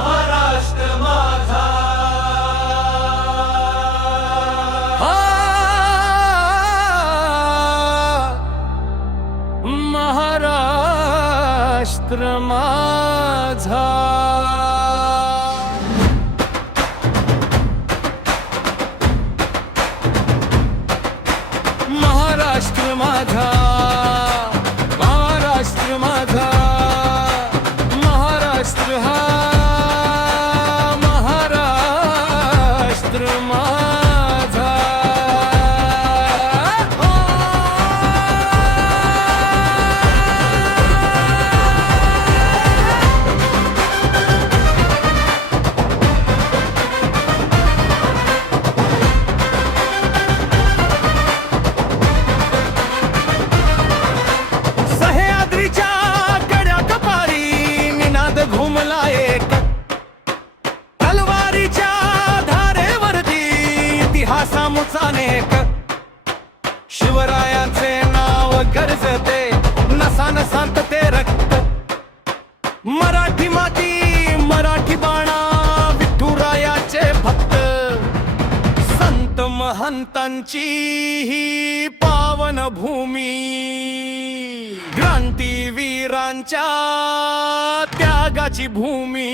महाराष्ट्र माझा महाराष्ट्र माझा महाराष्ट्र माझा महाराष्ट्र माझा महाराष्ट्र हा महाराष्ट्र माझा सह्याद्रीच्या कड्या कपारी निनाद घुमला एक तलवारीच्या धारेवरती इतिहासामुचा नेक शिवरायाचे नाव गरजते नसान सांगते रक्त मराठी माती मराठी बाणा विठुरायाचे भक्त संत महंतांची ही पावन भूमी क्रांतीवीरांच्या त्यागाची भूमी